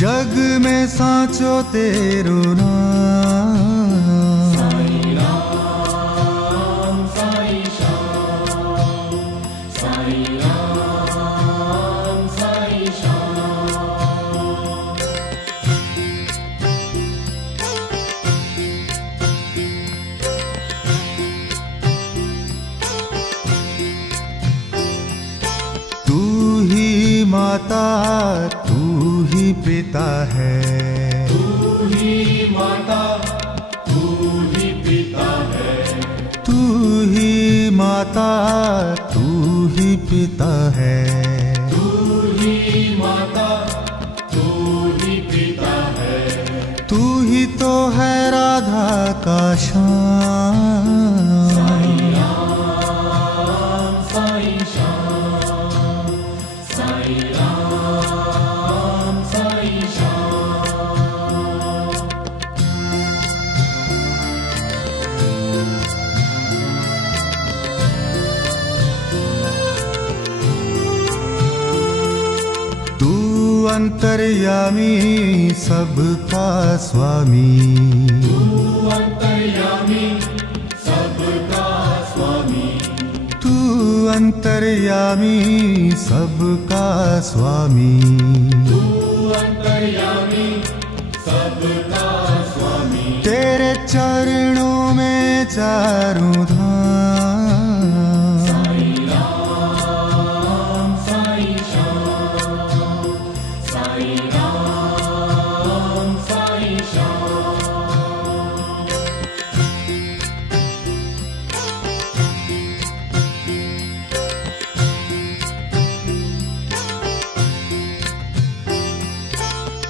जग में साचो तेरो नाम। साईं राम साईं श्याम, साईं राम साईं श्याम। तू ही माता तू ही पिता है, तू ही माता तू ही पिता है, तू ही माता तू ही पिता है, तू ही माता तू ही पिता है। तू ही तो है राधा का श्याम। साईं राम साईं श्याम, साईं राम साईं श्याम। तू अंतर्यामी सबका स्वामी, तू अंतर्यामी सबका स्वामी, तू अंतर्यामी सबका स्वामी। तू अंतर्यामी सबका स्वामी। तेरे चरणों में चारों धाम। साईं राम साईं श्याम, साईं राम साईं श्याम।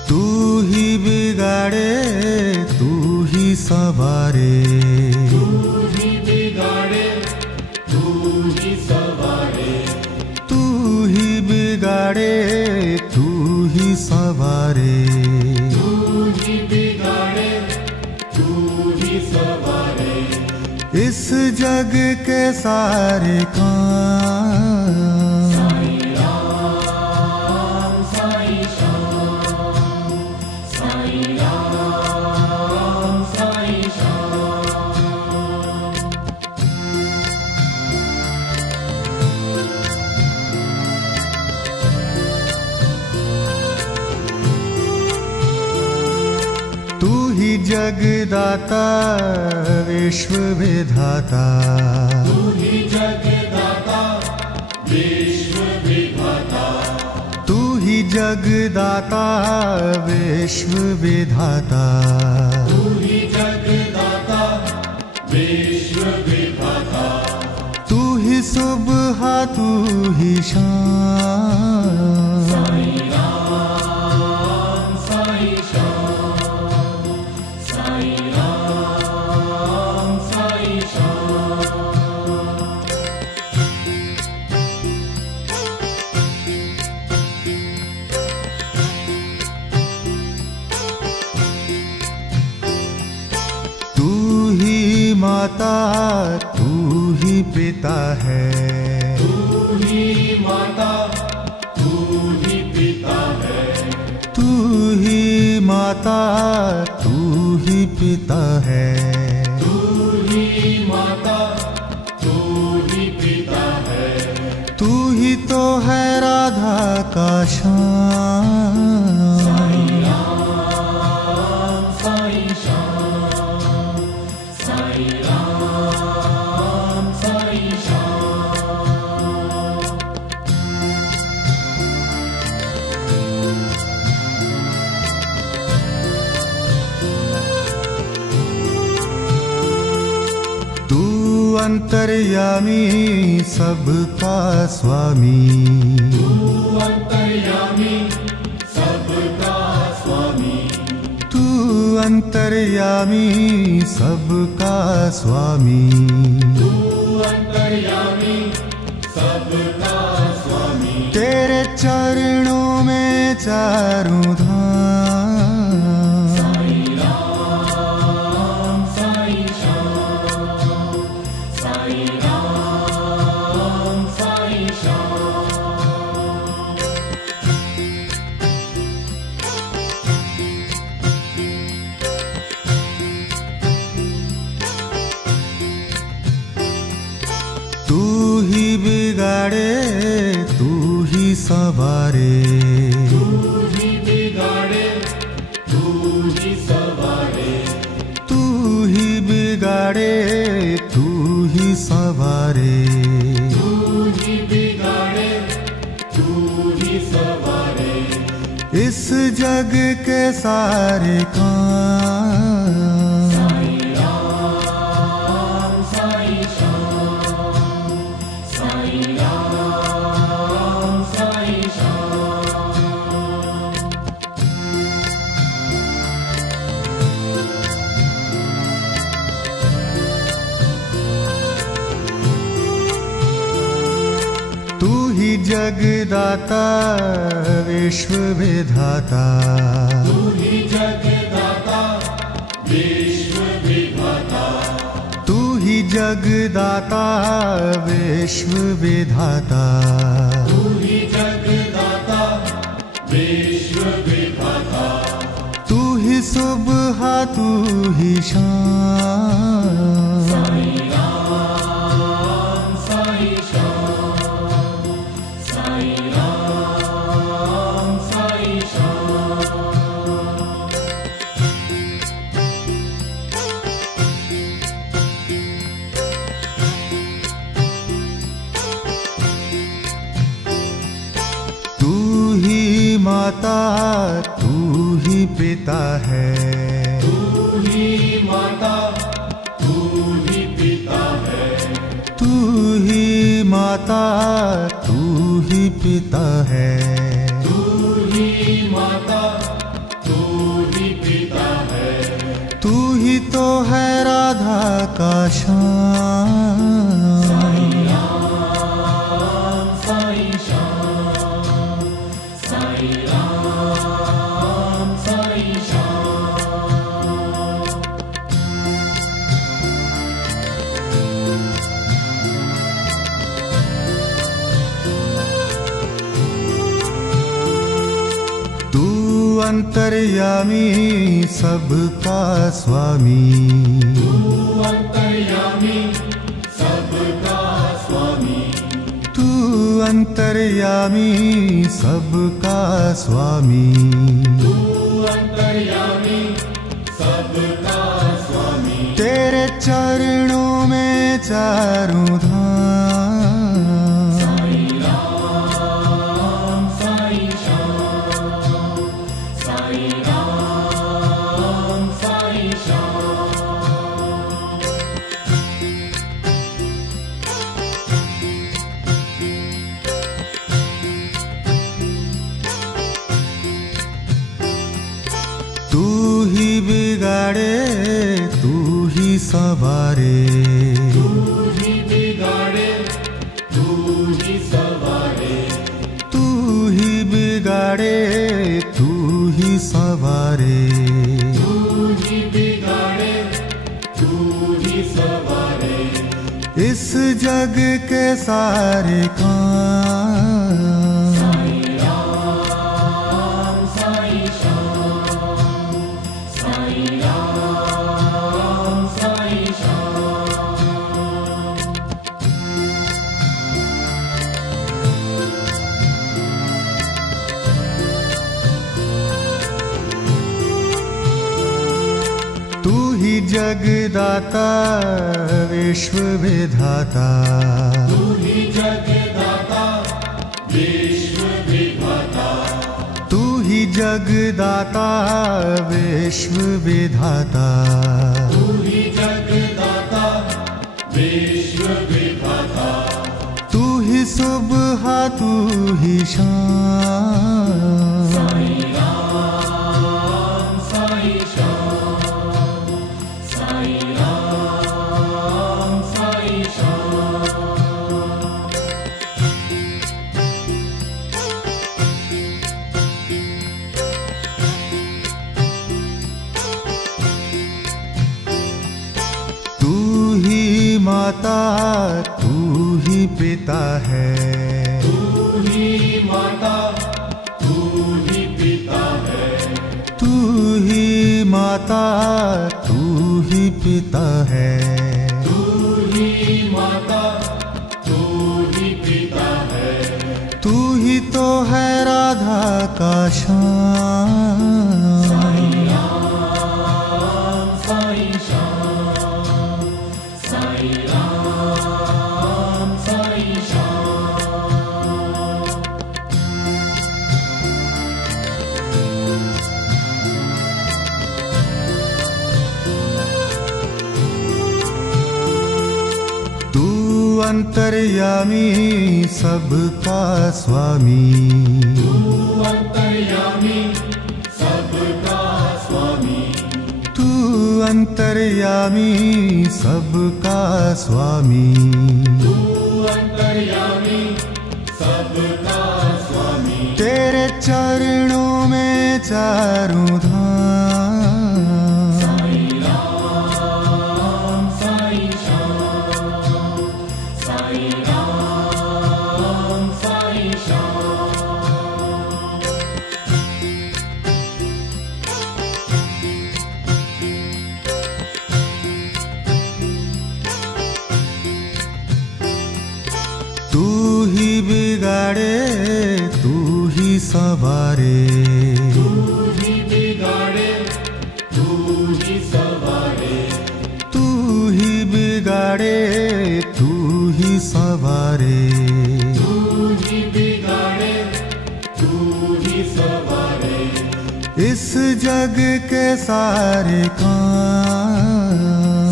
तू ही बिगाड़े तू ही संवारे, तू ही बिगाड़े तू ही सवारे, तू ही बिगाड़े तू ही संवारे। तू ही बिगाड़े तू ही सवारे। इस जग के सारे काम। साईं राम साईं श्याम, साईं राम साईं श्याम। तू ही जगदाता विश्व विधाता, तू ही जगदाता विश्व विधाता, तू ही जगदाता विश्व विधाता। तू ही जगदाता विश्व विधाता। तू ही सुबह तू ही शाम। साईं राम साईं श्याम, साईं राम साईं श्याम। तू ही माता तू ही पिता है, तू ही माता तू ही पिता है, तू ही माता तू ही पिता है। तू ही माता तू ही पिता है। तू ही तो है राधा का श्याम। साईं राम साईं श्याम, साईं राम साईं श्याम। तू अंतर्यामी सबका स्वामी, तू अंतर्यामी सबका स्वामी, तू अंतर्यामी सबका स्वामी। तू अंतर्यामी सबका स्वामी। तेरे चरणों में चारों धाम। साईं राम साईं श्याम, साईं राम साईं श्याम। ही बिगाड़े तू ही संवारे, तू ही बिगाड़े तू ही संवारे, तू ही बिगाड़े तू ही संवारे, तू ही बिगाड़े तू ही संवारे, इस जग के सारे काम। साईं राम साईं श्याम, साईं राम साईं श्याम। तू ही जगदाता विश्व विधाता, तू ही जगदाता विश्व विधाता, तू ही जगदाता विश्व विधाता, तू ही जगदाता विश्व विधाता, तू ही सुबह तू ही शाम। साईं राम साईं श्याम, साईं राम साईं श्याम। तू ही माता तू ही पिता है, तू ही माता तू ही पिता है, तू ही माता तू ही पिता है, तू ही माता तू ही पिता है, तू ही तो है राधा का श्याम। साईं राम साईं श्याम, साईं राम साईं श्याम। तू अंतर्यामी सबका स्वामी, तू अंतर्यामी सबका स्वामी, तू अंतर्यामी सबका स्वामी, तू अंतर्यामी सबका स्वामी। तेरे चरणों में चारों धाम। साईं राम साईं श्याम, साईं राम साईं श्याम। तू ही बिगाड़े तू ही संवारे, तू ही बिगाड़े तू ही संवारे, तू ही बिगाड़े तू ही संवारे, तू ही बिगाड़े तू ही संवारे, इस जग के सारे काम। साईं राम साईं श्याम, साईं राम साईं श्याम। तू ही जगदाता विश्व विधाता, तू ही जगदाता विश्व विधाता, तू ही जगदाता विश्व विधाता, तू ही जगदाता विश्व विधाता, तू ही सुबह तू ही शाम। साईं राम साईं श्याम, साईं राम साईं श्याम। तू ही माता तू ही पिता है, तू ही माता तू ही पिता है, तू ही माता तू ही पिता है, तू ही माता तू तो है राधा का श्याम। साईं राम साईं श्याम, साईं राम साईं श्याम। तू अंतर्यामी सबका स्वामी, तू अंतर्यामी सबका स्वामी, तू अंतर्यामी सबका स्वामी। तू अंतर्यामी सबका स्वामी। तेरे चरणों में चारों धाम। साईं राम साईं श्याम, साईं राम साईं श्याम। तू ही बिगाड़े तू ही सवारे, तू ही बिगाड़े तू ही सवारे, तू ही बिगाड़े तू ही सवारे। तू ही बिगाड़े तू ही सवारे। इस जग के सारे काम।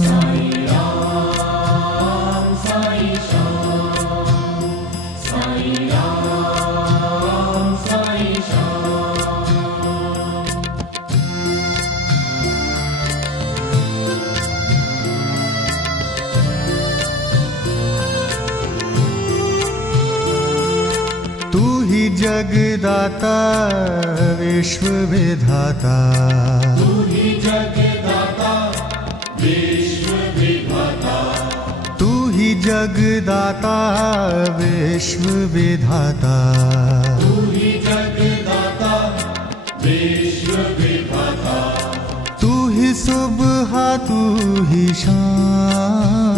साईं राम साईं श्याम, साईं राम साईं श्याम। तू ही जगदाता विश्व विधाता, तू ही जगदाता विश्व विधाता, तू ही जगदाता विश्व विधाता। तू ही जगदाता विश्व विधाता। तू ही सुबह तू ही शाम।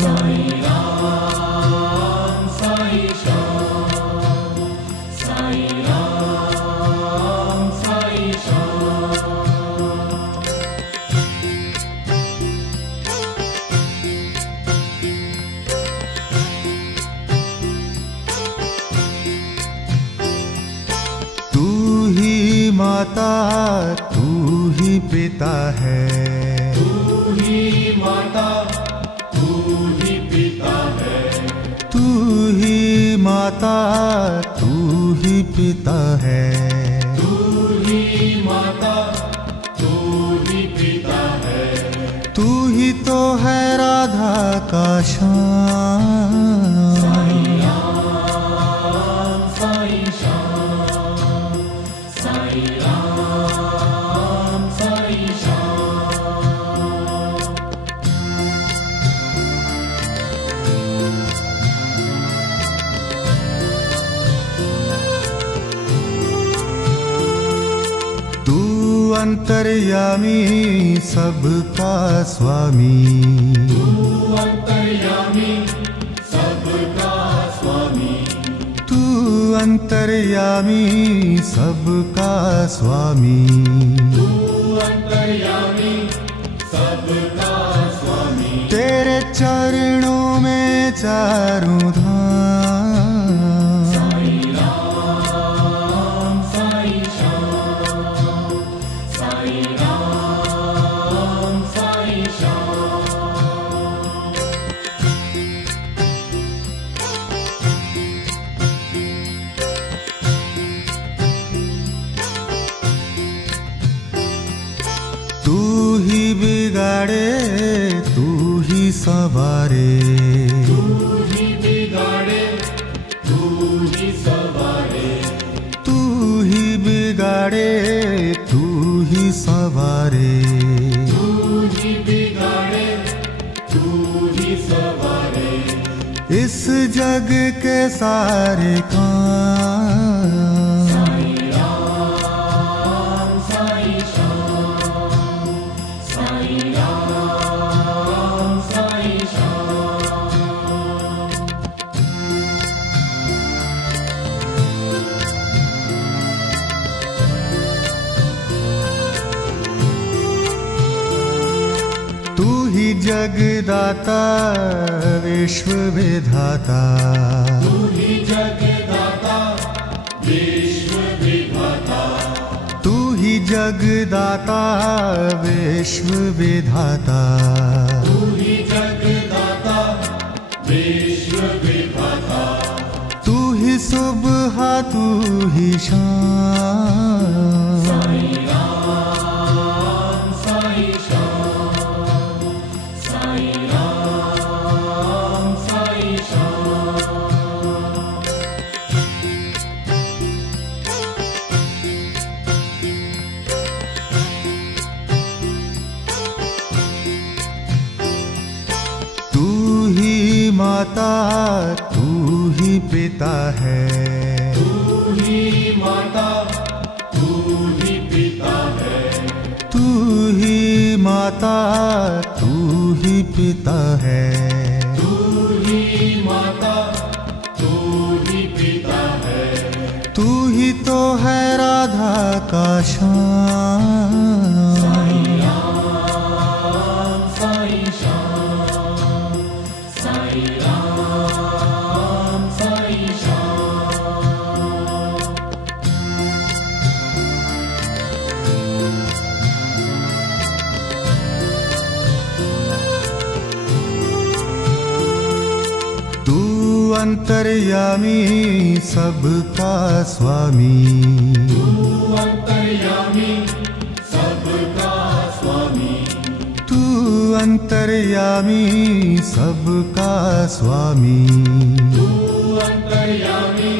साईं राम साईं श्याम, साईं राम साईं श्याम। तू ही माता तू ही पिता है, तू ही माता तू ही पिता है, तू ही माता तू ही पिता है। तू ही माता तू ही पिता है। तू ही तो है राधा का श्याम। साईं राम साईं श्याम, साईं राम साईं श्याम। तू अंतर्यामी सबका स्वामी, तू अंतर्यामी सबका स्वामी, तू अंतर्यामी सबका स्वामी। तू अंतर्यामी सबका स्वामी। तेरे चरणों में चारों धाम। साईं राम साईं श्याम, साईं राम साईं श्याम। तू ही बिगाड़े तू ही सवारे, तू ही बिगाड़े तू ही सवारे, तू ही बिगाड़े तू ही सवारे। तू ही बिगाड़े तू ही सवारे। इस जग के सारे काम। साईं राम साईं श्याम, साईं राम साईं श्याम। जगदाता विश्व विधाता, तू ही जगदाता विश्व विधाता, तू ही जगदाता विश्व विधाता, तू ही जगदाता विश्व विधाता, तू ही सुबह तू ही शाम, साईं राम साईं श्याम, साईं राम साईं श्याम। तू ही माता तू ही पिता है, तू ही माता तू ही पिता है, तू ही माता तू ही पिता है, तू ही माता तू ही पिता है, तू ही तो है राधा का श्याम, साईं राम साईं श्याम, साईं राम साईं श्याम। तू अंतर्यामी सबका स्वामी, तू अंतर्यामी सबका स्वामी, तू अंतर्यामी सबका स्वामी, तू अंतर्यामी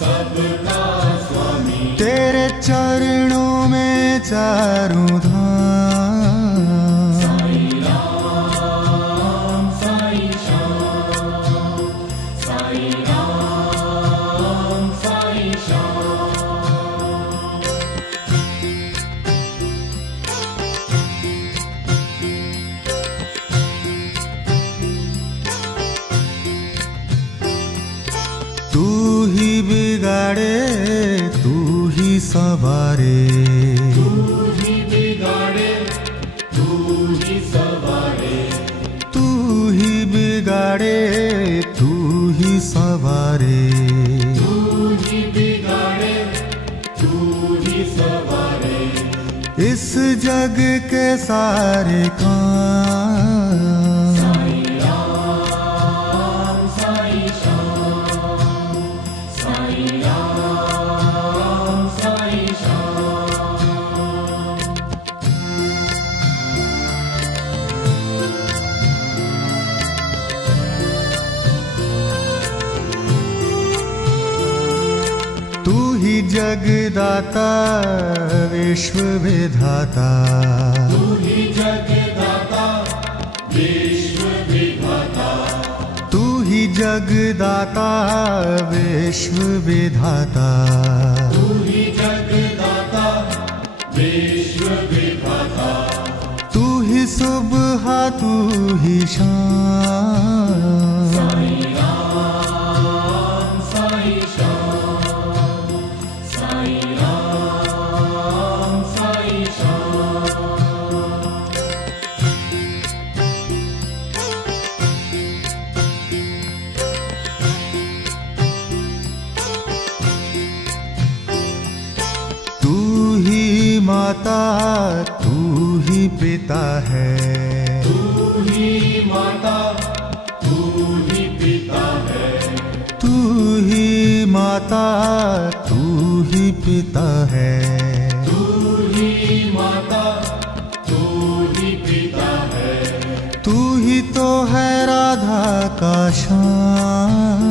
सबका स्वामी, तेरे चरणों में चारों धाम, साईं राम साईं श्याम, साईं राम साईं श्याम। तू ही बिगाड़े तू ही संवारे, तू ही बिगाड़े तू ही सवारे, तू ही बिगाड़े तू ही संवारे, तू ही बिगाड़े तू ही सवारे, इस जग के सारे काम, साईं राम साईं श्याम, साईं राम साईं श्याम। तू ही जगदाता विश्व विधाता, तू ही जगदाता विश्व विधाता, तू ही जगदाता विश्व विधाता, तू ही जगदाता विश्व विधाता, तू ही सुबह तू ही शाम, साईं राम साईं श्याम, साईं राम साईं श्याम। तू ही माता तू ही पिता है, तू ही माता तू ही पिता है, तू ही माता तू ही पिता है, तू ही माता तू ही पिता है, तू ही तो है राधा का श्याम,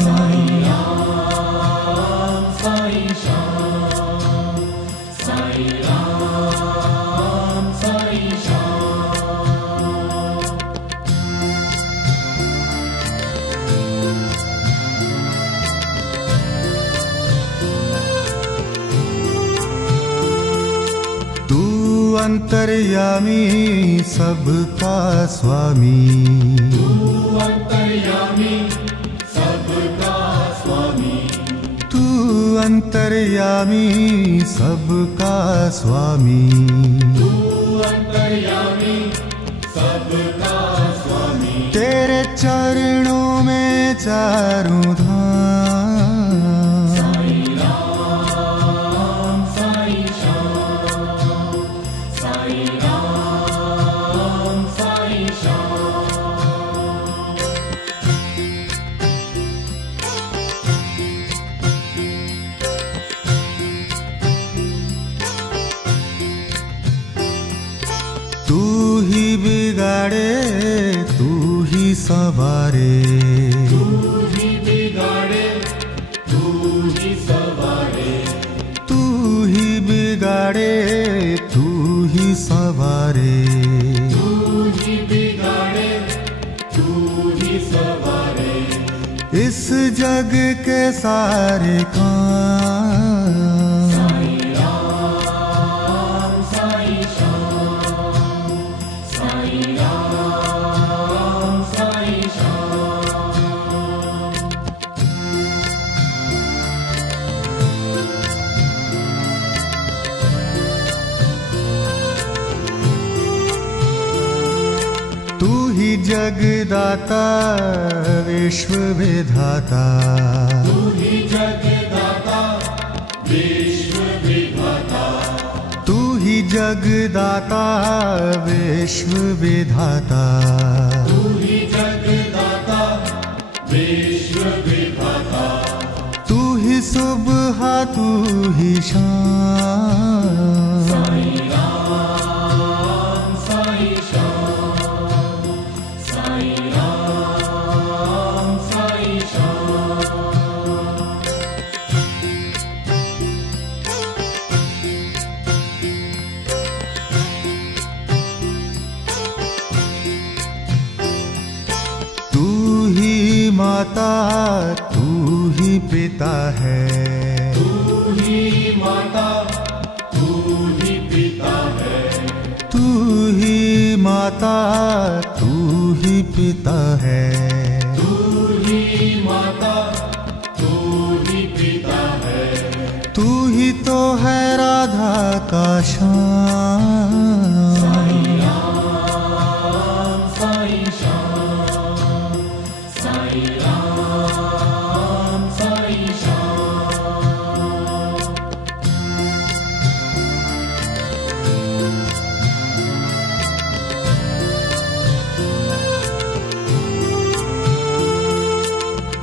साईं राम साईं श्याम, साईं राम साईं श्याम। तू अंतर्यामी सबका स्वामी, तू अंतर्यामी सबका स्वामी, तू अंतर्यामी सबका स्वामी, तू अंतर्यामी सब सबका स्वामी तेरे चरणों में चारों धाम। साईं राम साईं श्याम, साईं राम साईं श्याम। तू ही बिगाड़े तू ही सवारे, तू ही बिगाड़े तू ही सवारे, तू ही बिगाड़े तू ही सवारे। तू ही बिगाड़े तू ही सवारे, इस जग के सारे काम। साईं राम साईं श्याम, साईं राम साईं श्याम। तू ही जगदाता विश्व विधाता, तू ही जगदाता विश्व विधाता, तू ही जगदाता विश्व विधाता। तू ही जगदाता विश्व विधाता, तू ही सुबह तू ही शाम। साईं राम साईं श्याम, साईं राम साईं श्याम। तू ही माता तू ही पिता है, तू ही माता तू ही पिता है, तू ही माता तू ही पिता है। तू ही माता तू ही पिता है, तू ही तो है राधा का श्याम। साईं राम साईं श्याम, साईं राम साईं श्याम।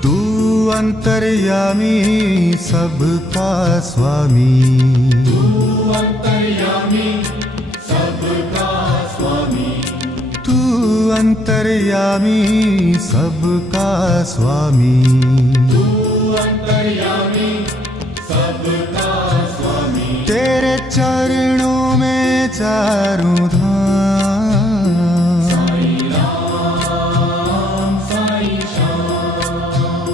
तू अंतर्यामी सबका स्वामी, तू अंतर्यामी सबका स्वामी, तू अंतर्यामी सबका स्वामी। तू अंतर्यामी सबका स्वामी। तेरे चरणों में चारों धाम। साईं राम साईं श्याम,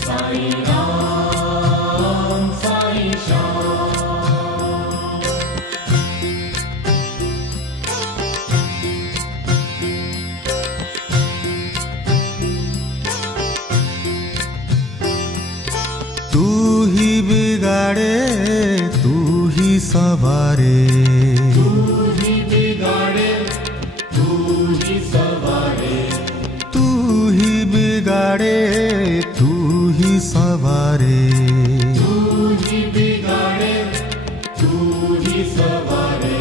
साईं राम साईं श्याम। तू ही बिगाड़े तू ही सवारे, तू ही बिगाड़े तू ही सवारे, तू ही बिगाड़े तू ही सवारे। तू ही बिगाड़े तू ही सवारे,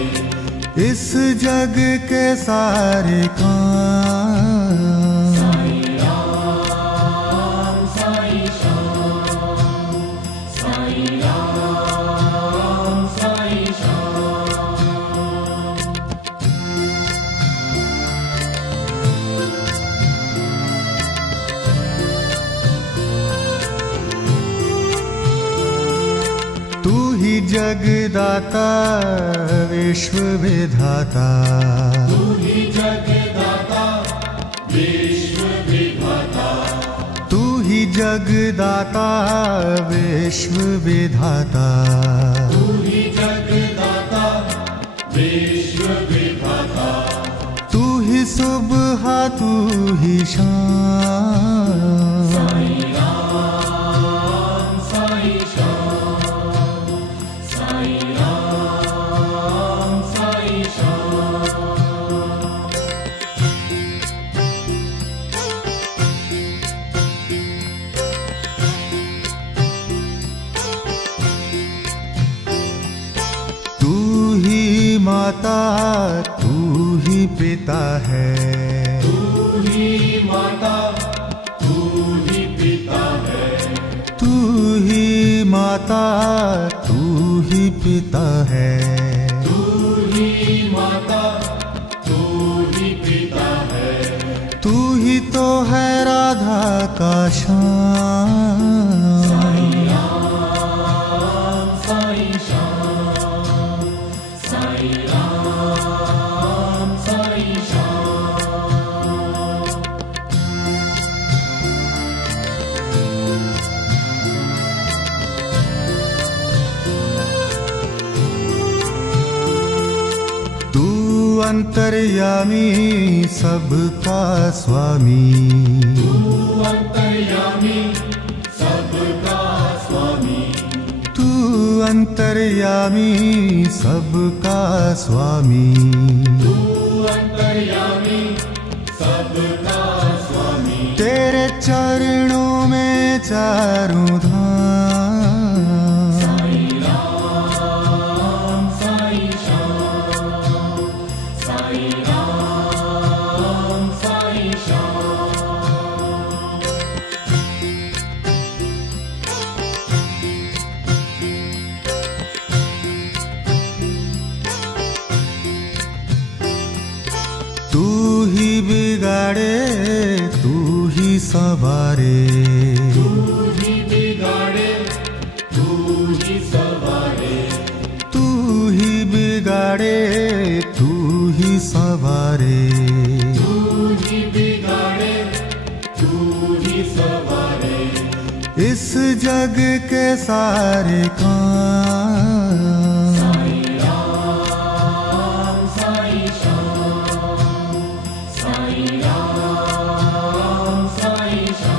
इस जग के सारे काम। साईं राम साईं श्याम, साईं राम साईं श्याम। तू ही जगदाता विश्व विधाता, तू ही जगदाता विश्व विधाता, तू ही जगदाता विश्व विधाता। तू ही जगदाता विश्व विधाता, तू ही सुबह तू ही शाम। साईं राम साईं श्याम, साईं राम साईं श्याम। माता तू ही पिता है, तू ही माता तू ही पिता है, तू ही माता तू ही पिता है, तू ही माता तू ही पिता है, तू ही तो है राधा का श्याम। साईं राम साईं श्याम, साईं राम साईं श्याम। तू अंतर्यामी सबका स्वामी, तू अंतर्यामी सबका स्वामी, तू अंतर्यामी सबका स्वामी, तू अंतर्यामी सबका स्वामी। तेरे चरणों में चारों धाम। साईं राम साईं श्याम, साईं राम साईं श्याम। तू ही बिगाड़े तू ही संवारे, तू ही बिगाड़े तू ही संवारे, तू ही बिगाड़े तू ही संवारे, तू ही बिगाड़े तू ही संवारे। इस जग के सारे काम। साईं राम साईं श्याम, साईं राम साईं श्याम।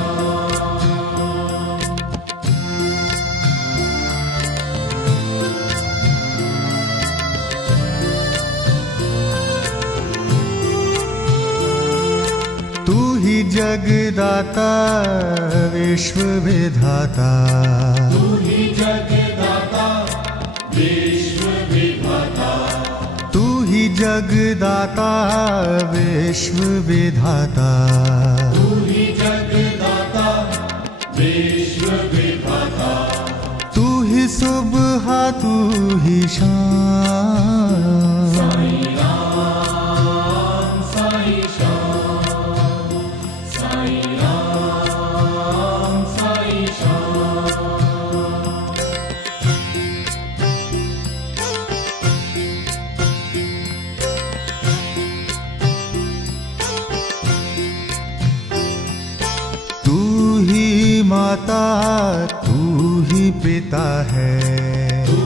तू ही जगदाता विश्व विधाता, तू ही जगदाता विश्व विधाता, तू ही जगदाता विश्व विधाता, तू ही जगदाता विश्व विधाता। तू ही सुबह तू ही शाम। साईं राम साईं श्याम, साईं राम साईं श्याम। तू ही माता तू ही पिता है, तू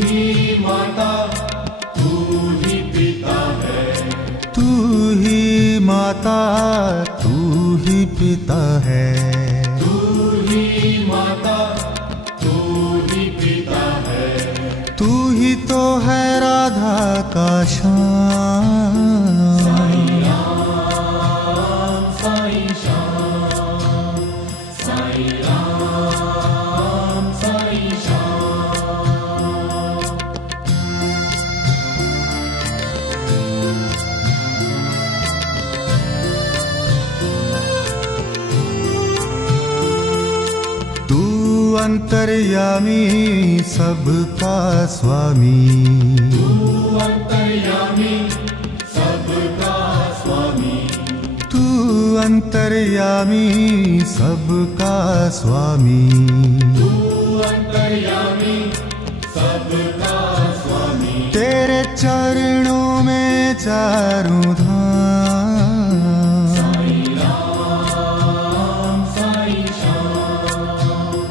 ही माता तू ही पिता है, तू ही माता तू ही पिता है, तू ही माता तू ही पिता है। तू ही तो है राधा का श्याम। साईं राम साईं श्याम, साईं राम साईं श्याम। तू अंतर्यामी सबका स्वामी, तू अंतर्यामी सबका स्वामी, तू अंतर्यामी सबका स्वामी, तू अंतर्यामी सबका स्वामी। तेरे चरणों में चारों धाम। साईं राम साईं श्याम,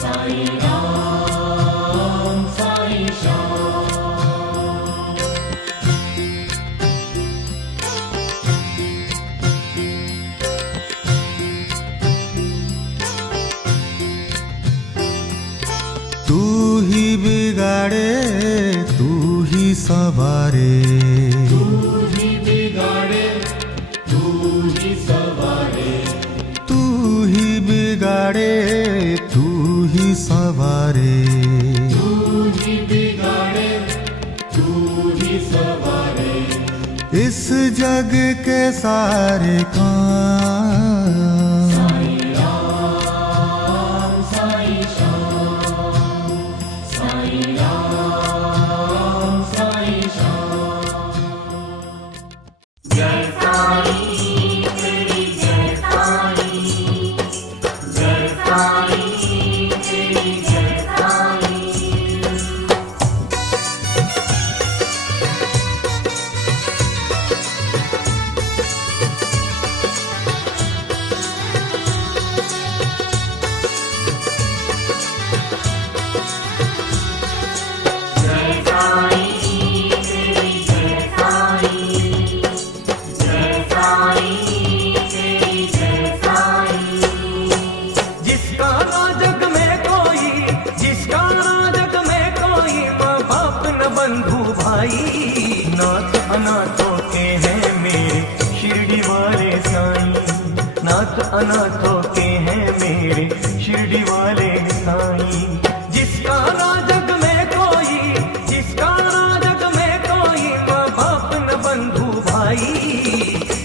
साईं राम साईं श्याम। तू ही बिगाड़े तू ही संवारे, तू ही बिगाड़े तू ही संवारे, तू ही बिगाड़े तू ही संवारे, तू ही बिगाड़े तू ही संवारे। के सारे काम। साईं राम साईं श्याम, साईं राम साईं श्याम। जय साईं तेरी जय साईं, जय साईं तेरी जय साईं। नाथ अनाथों के हैं मेरे शिरडी वाले साईं, नाथ अनाथों के हैं मेरे शिरडी वाले साईं। जिसका ना जग में कोई, जिसका ना जग में कोई माँ बाप न बंधु भाई,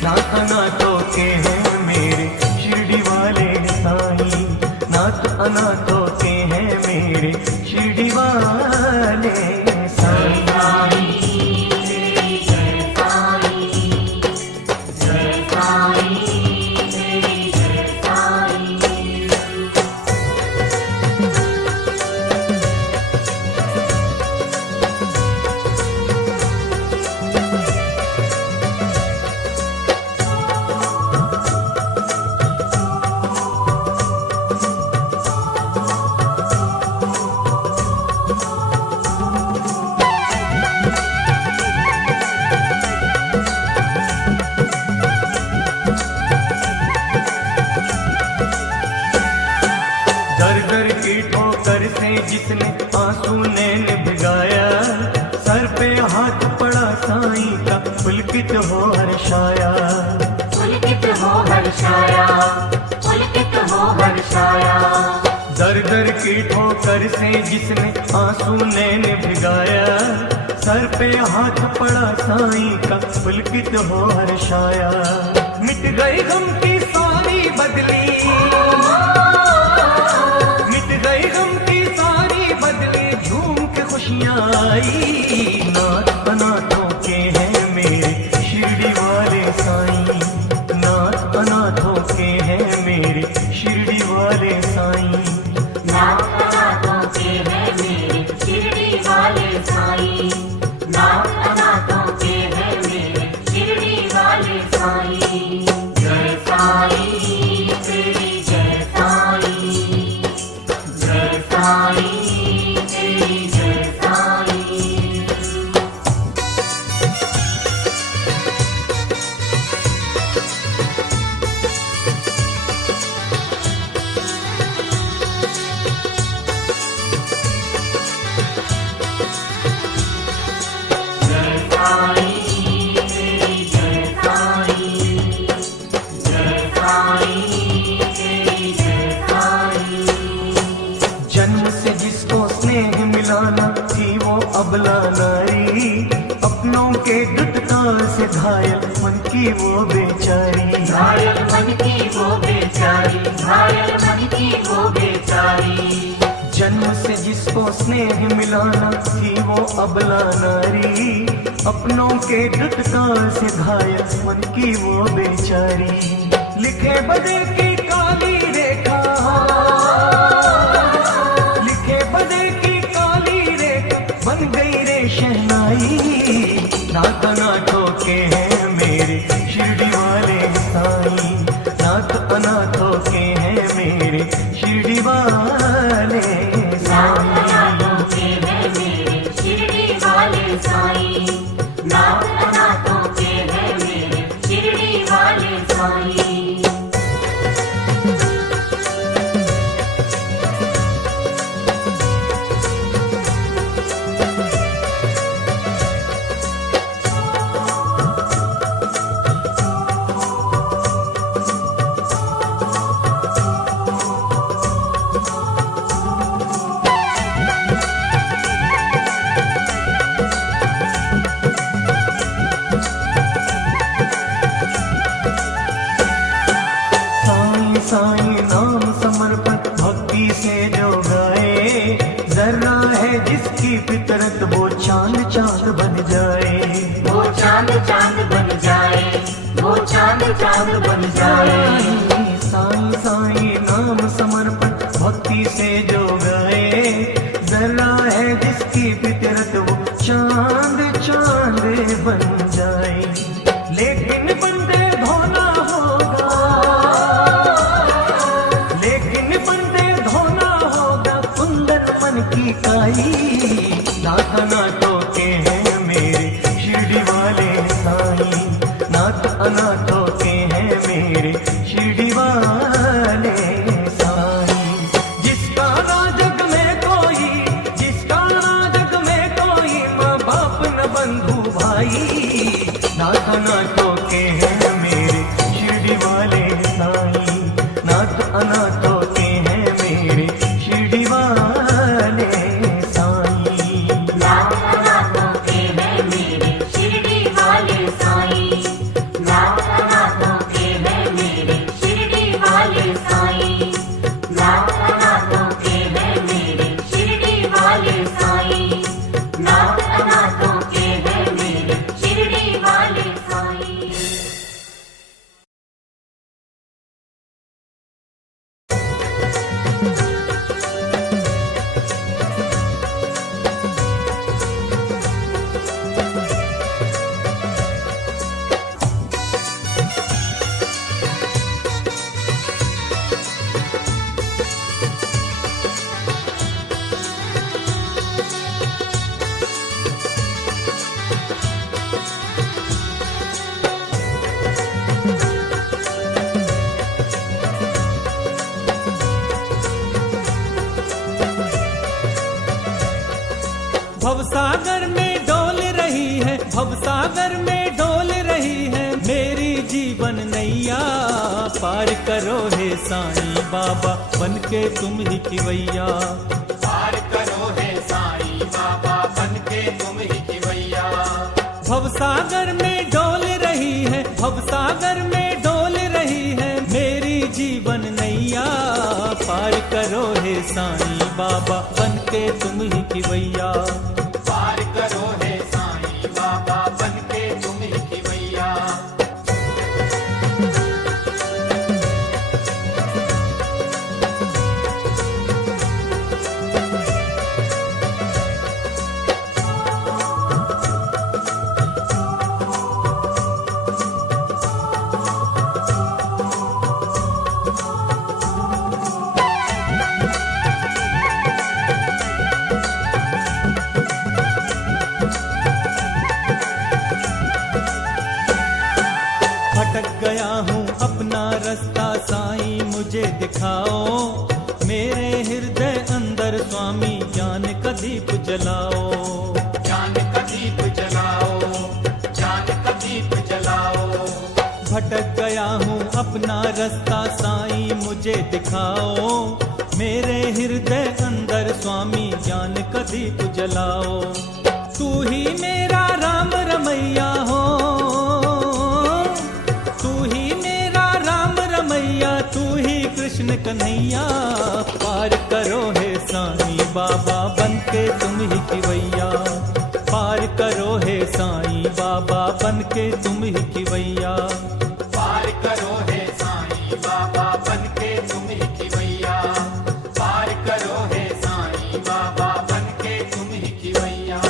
नाथ अनाथों के हैं मेरे शिरडी वाले साईं, नाथ अनाथों के हैं मेरे शिरडी वाले साईं। जिसने आंसू नैन भिगाया, सर पे हाथ पड़ा साईं का पुलकित हो हर्षाया, पुलकित हो हर्षाया, पुलकित हो हर्षाया। दर दर की ठोकर से जिसने आंसू नैन भिगाया, सर पे हाथ पड़ा साईं का पुलकित हो हर्षाया। मिट गई गम की सारी बदली, मिट गई गम की सारी बदली, झूम के खुशियाँ आई। नाथ अनाथों के हैं मेरे शिरडी वाले साईं, नाथ अनाथों के हैं मेरे शिरडी वाले साईं, नाथ अनाथों के हैं मेरे शिरडी वाले साईं, नाथ अनाथों के हैं मेरे शिरडी वाले साईं। जय साईं तेरी जय साईं, जय साईं तेरी जय साईं। जन्म से जिसको स्नेह मिलाना थी वो अबला नारी, अपनों के दुष्टता से घायल मन की वो बेचारी, घायल मन की वो बेचारी, घायल मन की वो बेचारी। जन्म से जिसको स्नेह मिलाना थी वो अबला नारी, अपनों के दुष्टता से घायल मन की वो बेचारी। लिखे बदे की काली रेखा, लिखे बदे की काली रेखा बन गई रे शहनाई। नाथ अनाथों के हैं मेरे शिरडी वाले साईं, नाथ अनाथों के हैं मेरे शिरडी वाले नाथ अनाथों के हैं मेरे शिरडी वाले साईं, नाथ अनाथों के हैं मेरे शिरडी वाले साईं। जिसकी फितरत वो चांद चांद बन जाए, वो चांद चांद बन जाए, वो चांद चांद बन जाए। साईं साईं नाम समर्पण भक्ति से जो गाए, जरा है जिसकी फितरत वो चांद चांद बन जाए। लेकिन बंदे धोना होगा, लेकिन बंदे धोना होगा कुंदन मन की काई। नाथ अनाथों के हैं मेरे शिरडी वाले साईं, नाथ अनाथों के हैं मेरे शिरडी वाले साईं। जिसका ना जग में कोई, जिसका ना जग में कोई माँ बाप न बंधु भाई, नाथ अनाथों के हैं मेरे शिरडी वाले साईं, नाथ अनाथों के हैं मेरे शिरडी वाले साईं। नाथ अनाथों के हैं मेरे शिरडी वाले साईं, नाथ अनाथों के हैं मेरे शिरडी वाले साईं, नाथ अनाथों के हैं मेरे शिरडी वाले साईं, नाथ अनाथों के हैं मेरे शिरडी वाले साईं। भवसागर में डोल रही है, भवसागर में डोल रही है मेरी जीवन नैया। पार करो हे साईं बाबा बनके तुम ही खिवैया, पार करो हे साईं बाबा बनके तुम ही खिवैया। भवसागर में डोल रही है, भवसागर में डोल रही है मेरी जीवन नैया। पार करो हे साईं बाबा बनके तुम ही खिवैया, पार करो हे साईं बाबा बनके तुम ही खिवैया। भटक गया हूँ अपना रास्ता साईं मुझे दिखाओ, मेरे हृदय अंदर स्वामी ज्ञान का दीप जलाओ। ज्ञान का दीप जलाओ, ज्ञान का दीप जलाओ। भटक गया हूँ अपना रास्ता साईं मुझे दिखाओ, मेरे हृदय अंदर स्वामी ज्ञान का दीप जलाओ। तू ही मेरा राम रमैया हो, तू ही मेरा राम रमैया, तू ही कृष्ण कन्हैया। पार करो हे साईं बाबा बनके तुम ही खिवैया, पार करो हे साईं बाबा बनके तुम ही खिवैया। पार करो हे साईं बाबा बनके तुम ही खिवैया, पार करो हे साईं बाबा बनके तुम ही खिवैया।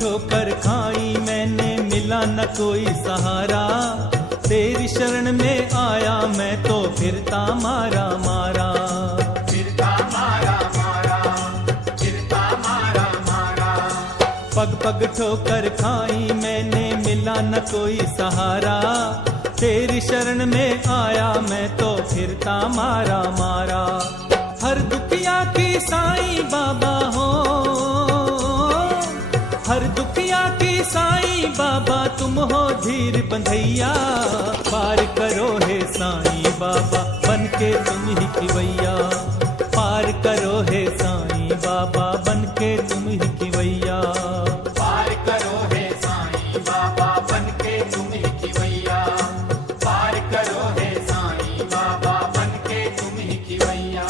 ठोकर खाई मैंने मिला न कोई सहारा, तेरी शरण में आया मैं तो फिरता मारा मारा। फिरता मारा मारा, फिरता मारा मारा। पग पग ठोकर खाई मैंने मिला न कोई सहारा, तेरी शरण में आया मैं तो फिरता मारा मारा। हर दुखिया की साईं बाबा हो, हर दुखिया की साईं बाबा तुम हो धीर बंधैया। पार करो हे साईं बाबा बन के तुम ही खिवैया, पार करो हे साईं बाबा बन के तुम ही खिवैया। पार करो हे साईं बाबा बन के तुम ही खिवैया, पार करो हे साईं बाबा बन के तुम ही खिवैया।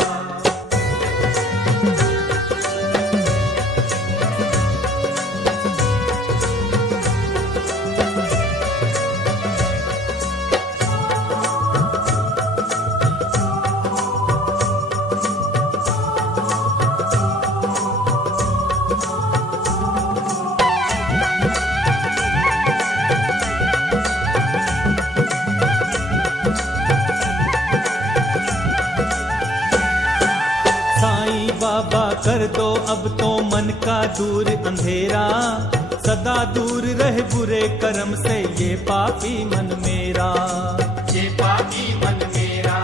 बाबा कर दो अब तो मन का दूर अंधेरा, सदा दूर रहे बुरे कर्म से ये पापी मन मेरा। ये पापी मन मेरा,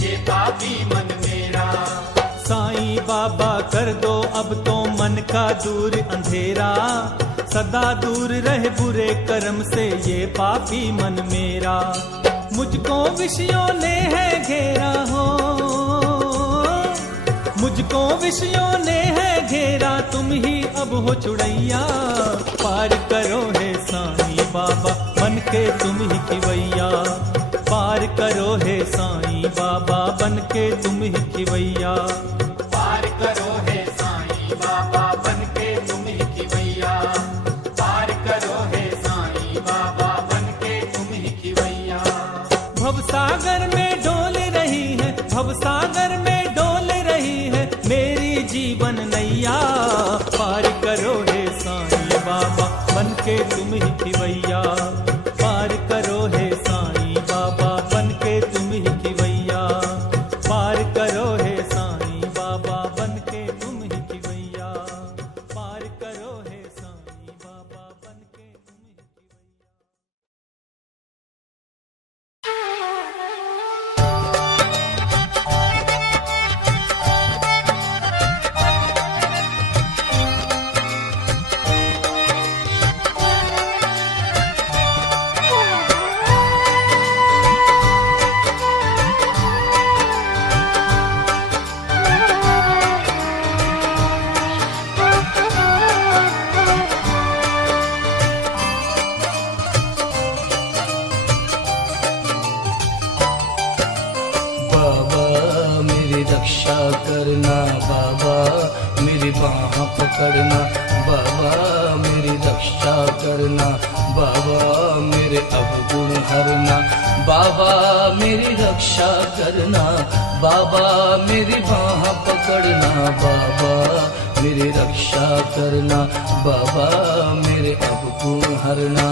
ये पापी मन मेरा। साईं बाबा कर दो अब तो मन का दूर अंधेरा, सदा दूर रहे बुरे कर्म से ये पापी मन मेरा। मुझको विषयों ने है घेरा हो, मुझको विषयों ने है घेरा, तुम ही अब हो चुड़ैया। पार करो हे साईं बाबा बन के तुम ही खिवैया, पार करो हे साईं बाबा बन के तुम ही खिवैया। पार करो हे साईं बाबा बन के तुम ही खिवैया, पार करो हे साईं बाबा बन के तुम ही खिवैया। भवसागर में डोल रही है, भवसागर में डोल रही है मेरी जीवन नैया। पार करो हे साईं बाबा बन के तुम ही खिवैया, पार करो हे साईं बाबा बन के तुम ही खिवैया, पार करो हे साईं बाबा बन के तुम ही खिवैया, पार करो हे साईं बाबा बन के तुम ही खिवैया। रक्षा करना बाबा, मेरी बाह पकड़ना बाबा, मेरी रक्षा करना बाबा, मेरे अवगुण हरना बाबा, मेरी रक्षा करना बाबा, मेरी बाह पकड़ना बाबा, मेरी रक्षा करना बाबा, मेरे अवगुण हरना।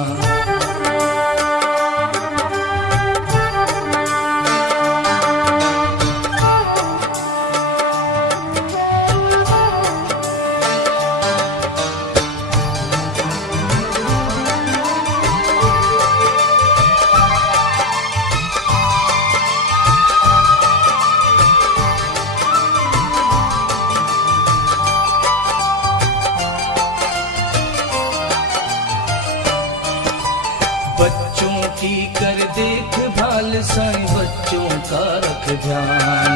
बच्चों की कर देखभाल साईं, बच्चों का रख ध्यान,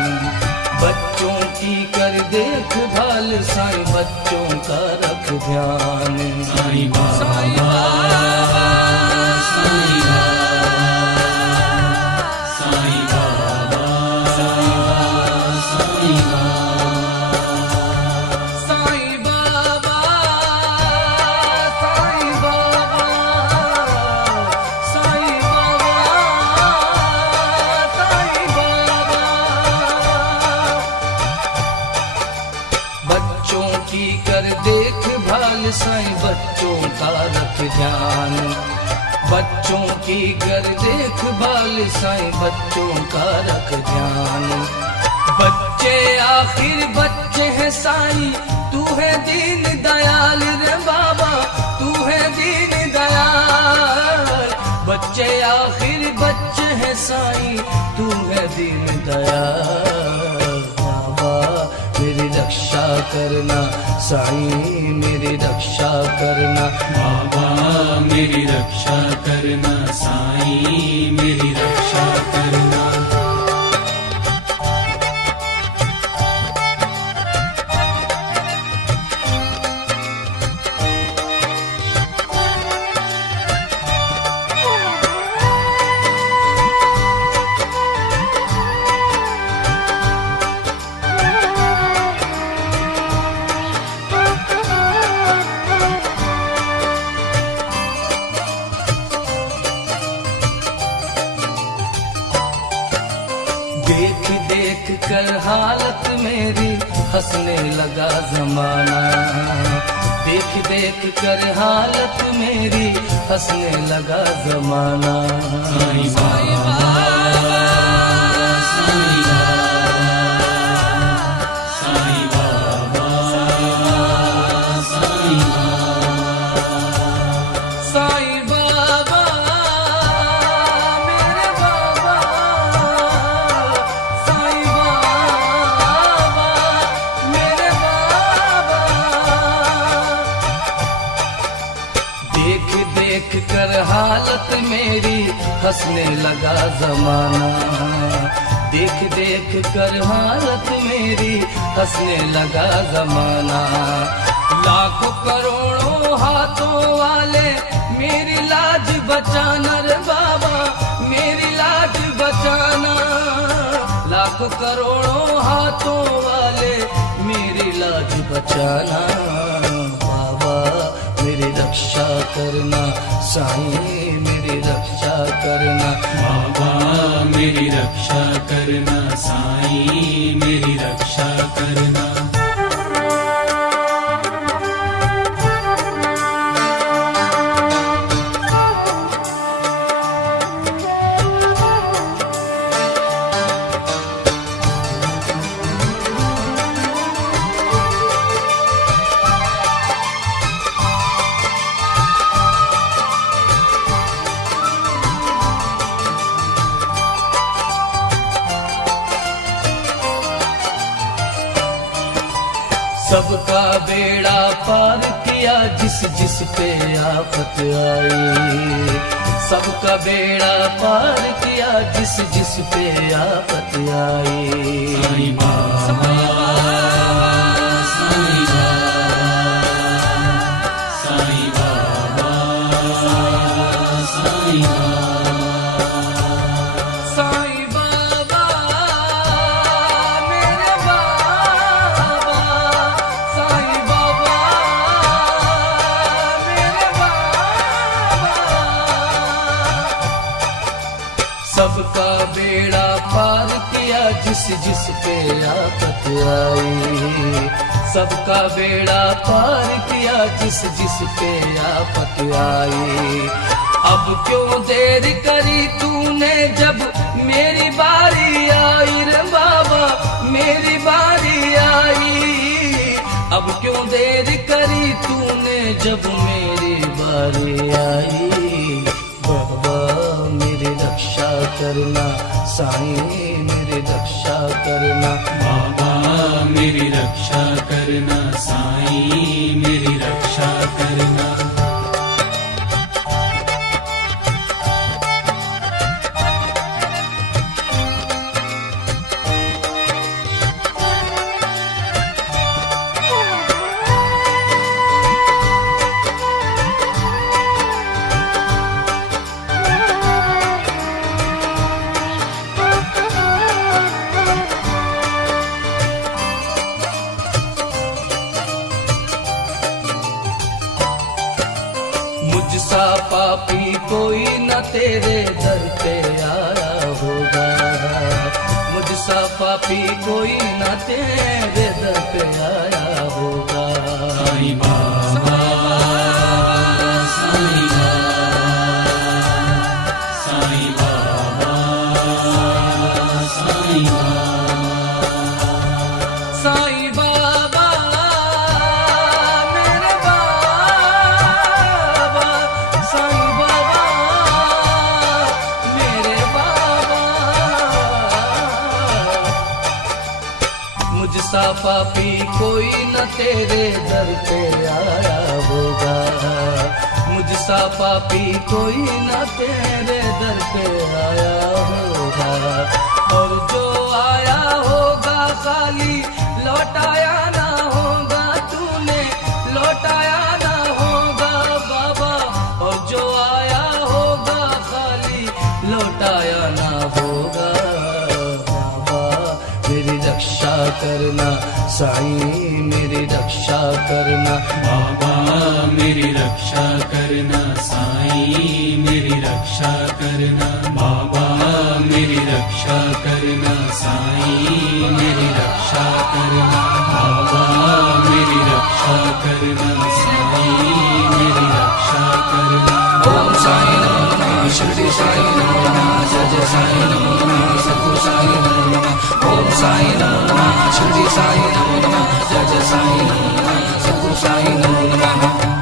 बच्चों की कर देखभाल साईं, बच्चों का रख ध्यान। साईं बाबा, साईं बाबा, साईं बाबा, साईं बाबा, साईं बाबा, साईं बाबा। बच्चों की कर देखभाल साईं, बच्चों का रख ध्यान, बच्चों की कर देखभाल साईं, बच्चों का रख ध्यान। बच्चे आखिर बच्चे हैं साईं, तू है दीन दयाल रे बाबा, तू है दीन दयाल। बच्चे आखिर बच्चे हैं साईं, तू है दीन दयाल बाबा। करना साईं मेरी रक्षा करना। बाबा मेरी रक्षा करना, साईं मेरी रक्षा करना। देख देख कर हालत मेरी हंसने लगा जमाना। देख देख कर हालत मेरी हंसने लगा जमाना। साईं बाबा, साईं बाबा, साईं बाबा, साईं बाबा मेरे बाबा, साईं बाबा मेरे बाबा। देख देख कर हालत मेरी हंसने लगा जमाना। देख देख कर हालत मेरी हंसने लगा जमाना। लाखों करोड़ों हाथों वाले मेरी लाज बचाना रे बाबा, मेरी लाज बचाना। लाखों करोड़ों हाथों वाले मेरी लाज बचाना। बाबा मेरी रक्षा करना, साईं मेरी रक्षा करना। बाबा मेरी रक्षा करना, साईं मेरी रक्षा करना। सबका बेड़ा पार किया जिस जिस पे आफत आई। सबका बेड़ा पार किया जिस जिस पे आफत आई। साईं बाबा, साईं बाबा, साईं बाबा, साईं बाबा मेरे बाबा, साईं बाबा मेरे बाबा। सबका बेड़ा पार किया जिस जिस पे आफत आई। सबका बेड़ा पार किया जिस जिस पे आफत आई। अब क्यों देर करी तूने जब मेरी बारी आई रे बाबा, मेरी बारी आई। अब क्यों देर करी तूने जब मेरी बारी आई। बाबा मेरी रक्षा करना, साईं मेरी रक्षा करना। बाबा मेरी रक्षा करना, साईं मेरी रक्षा करना। मुझसा पापी कोई न तेरे दर पे आया होगा। मुझसा पापी कोई न तेरे दर पे आया होगा। साईं बाबा, साईं बाबा, साईं बाबा, साईं बाबा मेरे बाबा, साईं बाबा मेरे बाबा। मुझसा पापी कोई न तेरे दर पे आया होगा, मुझसा पापी कोई न तेरे दर पे आया होगा। और जो आया होगा खाली लौटाया ना होगा, तूने लौटाया ना होगा बाबा। और जो आया होगा खाली लौटाया ना होगा बाबा। मेरी रक्षा करना साईं, मेरी रक्षा करना बाबा मेरी रक्षा करना साईं, मेरी रक्षा करना बाबा, मेरी रक्षा करना साईं, मेरी रक्षा करना बाबा, मेरी रक्षा करना साईं, मेरी रक्षा करना। ओम साईं नमो नमः, शिरडी साईं नमो नमः, जय जय साईं नमो नमः, सद्गुरु साईं नमो नमः। ओम साईं नमो नमः, शिरडी साईं नमो नमः, जय जय साईं नमो नमः, सद्गुरु साईं नमो नमः।